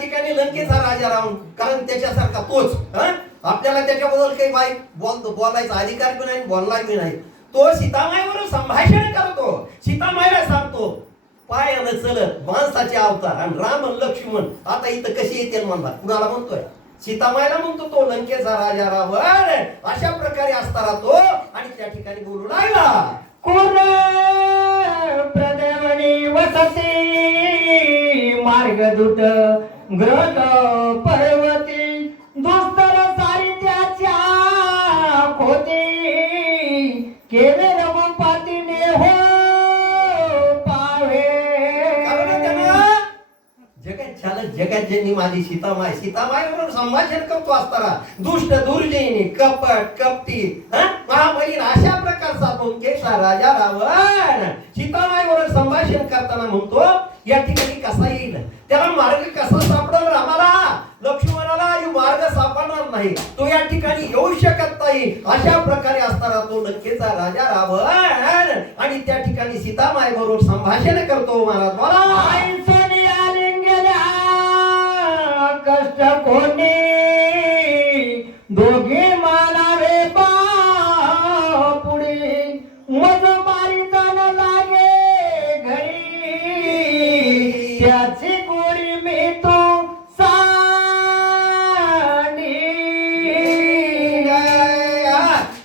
ठिकाणी लंकेचा राजा रावण, कारण त्याच्यासारखा तोच. आपल्याला त्याच्याबद्दल काही वाईट बोलायचा अधिकार बी नाही, बोलला बी नाही. तो सीतामाईबरोबर संभाषण करतो, सीतामाईला सांगतो पायानं चलत माणसाचे अवतार, आणि राम लक्ष्मण आता इथं कशी येते म्हणला. कुणाला म्हणतोय? सीतामाईला म्हणतो तो लंकेचा राजा रावण. अशा प्रकारे असताना तो आणि त्या ठिकाणी बोलू लागला, कोण प्रदेवनी वसती मार्गदूत ग्रह पर्वती दुस्तर सारित्याच्या खोती केवे रघुपतीने हो पावे. कारण त्यानं जगात चालत जगात ज्यांनी माझी सीतामाई, सीतामाई बरोबर संभाषण करतो असताना दुष्ट दुर्जयनी कपट कपटी महाबलीन अशा प्रकारचा लंकेचा राजा रावण सीतामाई बरोबर संभाषण करताना म्हणतो या ठिकाणी कसा येईल, त्याला मार्ग कसा सापडेल, रामाला लक्ष्मणाला मार्ग सापडणार नाही, तो या ठिकाणी येऊ शकत नाही. अशा प्रकारे असताना तो लंकेचा राजा रावण आणि त्या ठिकाणी सीतामाई बरोबर संभाषण करतो. महाराज बोला, कष्ट कोणी दोघे मानावे पुढे मज मारितान लागे घरी त्याची गोळी मी तो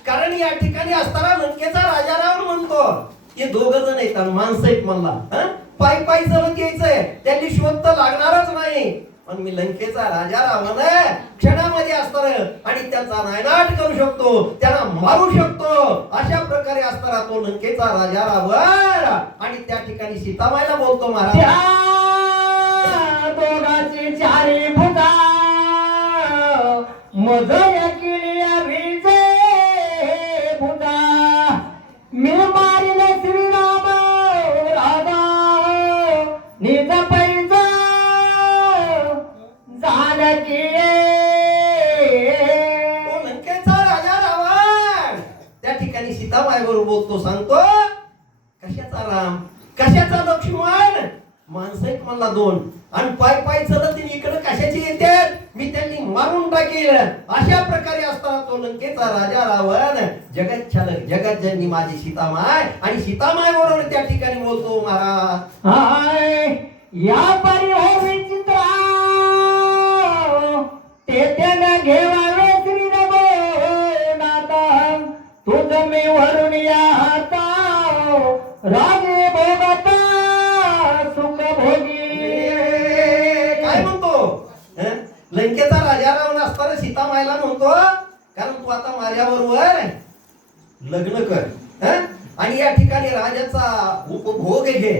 कारण या ठिकाणी असताना लंकेचा राजा रावण म्हणतो हे दोघ जण येतात, माणसं आहेत म्हणला, पायी पायी चालत यायचंय, त्यांनी शोध तर लागणारच नाही. पण मी लंकेचा राजा रावण क्षणामध्ये असताना आणि त्याचा नायनाट करू शकतो, त्याला मारू शकतो. अशा प्रकारे असताना तो लंकेचा राजा रावण आणि त्या ठिकाणी सीतामाईला बोलतो, महाराज दोघांची चारी भुजा मजया किळ्या भिजे भुजा मी मारिल श्रीराम राधा निज पैजा जानकी. तो लंकेचा राजा रावण त्या ठिकाणी सीतामाई बरोबर बोलतो, सांगतो कशाचा राम कशाचा लक्ष्मण, माणसं एक म्हणला दोन, आणि पाय पाय चलत इकडे कशाची येते, मी त्यांनी मारून टाकेल. अशा प्रकारे असताना तो लंकेचा राजा रावण जगत चालक जगत ज्यांनी माझी सीतामाय आणि सीतामाय बरोबर त्या ठिकाणी बोलतो, महाराज हाय या परी हो विचित्रा ते त्याला घेवावे श्री रघुनाथा तुझ मी वरून या हाता राजे भोगता सुख भोगी. काय म्हणतो लंकेचा राजा रावण असताना सीतामाईला म्हणतो, कारण तू आता माझ्या बरोबर लग्न कर आणि या ठिकाणी राजाचा उपभोग घे,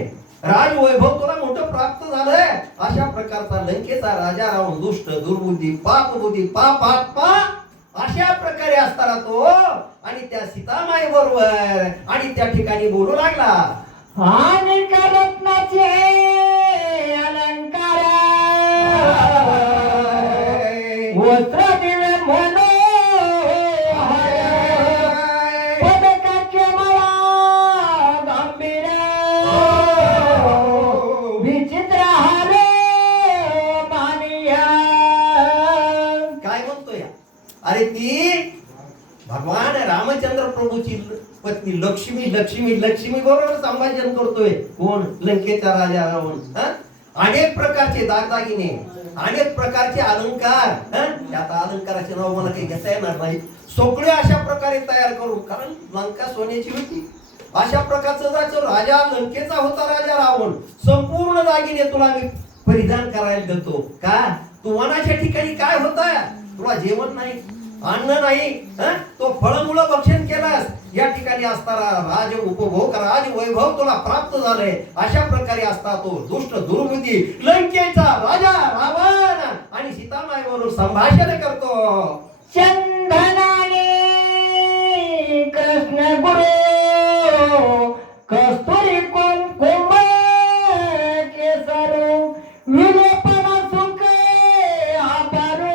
राज वैभव तुला मोठं प्राप्त झालंय. अशा प्रकारचा लंकेचा राजा रावण दुष्ट दुर्बुद्धी पाप बुद्धी पाप आत्मा अशा प्रकारे असताना तो आणि त्या सीतामाई बरोबर आणि त्या ठिकाणी बोलू लागला, आणि रत्नाचे अलंकार वस्त्र दिवे म्हणो पदकाचे मला गंभीर विचित्र हारे मानिया. काय म्हणतोय? अरे ती भगवान रामचंद्र प्रभूची पत्नी लक्ष्मी लक्ष्मी लक्ष्मी बरोबर संभाषण करतोय. कोण? लंकेचा राजा रावण. अनेक प्रकारचे दागदागिने, अनेक प्रकारचे अलंकार, त्यात अलंकाराचे नाव मला काही घेता येणार नाही, सगळे अशा प्रकारे तयार करून, कारण लंका सोन्याची होती. अशा प्रकारचं जायचं राजा लंकेचा होता राजा रावण. संपूर्ण दागिने तुला मी परिधान करायला देतो. का? तू वनाच्या ठिकाणी काय होता, तुला जेवण नाही, अन्न नाही, तो फळमुळं भक्षण केलास. या ठिकाणी असताना राज उपभोग राज वैभव तुला प्राप्त झालंय. अशा प्रकारे असता तो दुष्ट दुर्बुद्धी लंकेचा राजा रावण आणि सीतामाई बरोबर संभाषण करतो. चंदनाने कृष्ण गुरु कस्तुरी कुंकुम केसर विलेपन सुख आपारू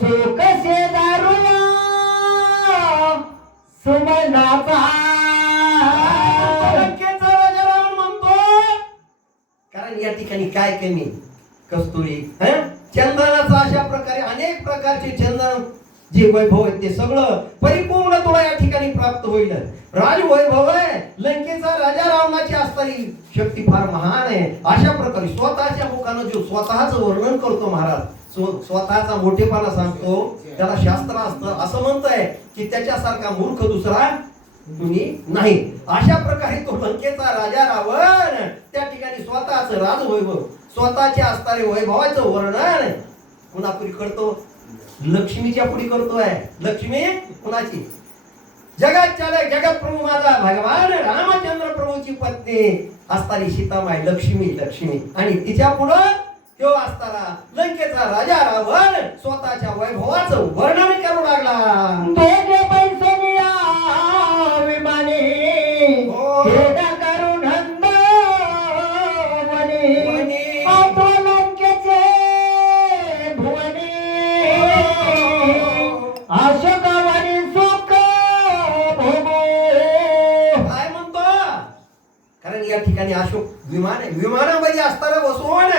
सुख शेदारुया सुमनाचा. लंकेचा राजा रावण म्हणतो, कारण या ठिकाणी ठिकाणी काय कमी? कस्तुरी, चंदनाचं अशा प्रकारे अनेक प्रकारचे चंदन जे वैभव आहे ते सगळं परिपूर्ण तुला या ठिकाणी प्राप्त होईल. राजवैभव आहे. लंकेचा राजा रावणाची असणारी शक्ती फार महान आहे. अशा प्रकारे स्वतःच्या मुखानं जो स्वतःचं वर्णन करतो महाराज, स्वतःचा मोठेपणा सांगतो, त्याला शास्त्र असतं असं म्हणतंय की त्याच्यासारखा मूर्ख दुसरा कुणी नाही. अशा प्रकारे तो लंकेचा राजा रावण त्या ठिकाणी स्वतःच राजवैभव, स्वतःच्या असणारे वैभवाचं वर्णन कुणापुढे करतो? लक्ष्मीच्या पुढे करतोय. लक्ष्मी कुणाची? जगात चालक जगत प्रभू माझा भगवान रामचंद्र प्रभूची पत्नी असणारी सीतामाई लक्ष्मी. लक्ष्मी आणि तिच्या पुढं तो असताना लंकेचा राजा रावण स्वतःच्या वैभवाचं वर्णन करू लागला. दोघे पैसोनिया विमानी हो. भेदा करून वनी. आतो लंकेचे भुवनी अशोकावरी सुख भोगो. काय म्हणतो? कारण या ठिकाणी अशोक विमान आहे. विमानामध्ये असताना बसवून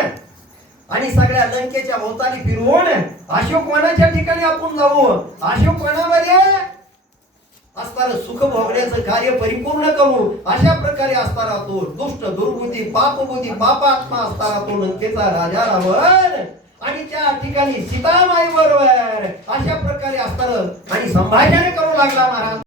आणि सगळ्या लंकेच्या भोवताली फिरवून अशोक वनाच्या ठिकाणी आपण जाऊ. अशोक वनामध्ये असताना सुख भोगण्याचं कार्य परिपूर्ण करू. अशा प्रकारे असताना तो दुष्ट दुर्बुद्धी पापबुद्धी पापात्मा असताना तो लंकेचा राजा रावण आणि त्या ठिकाणी सीतामाई बरोबर अशा प्रकारे असताना आणि संभाषण करू लागला महाराज.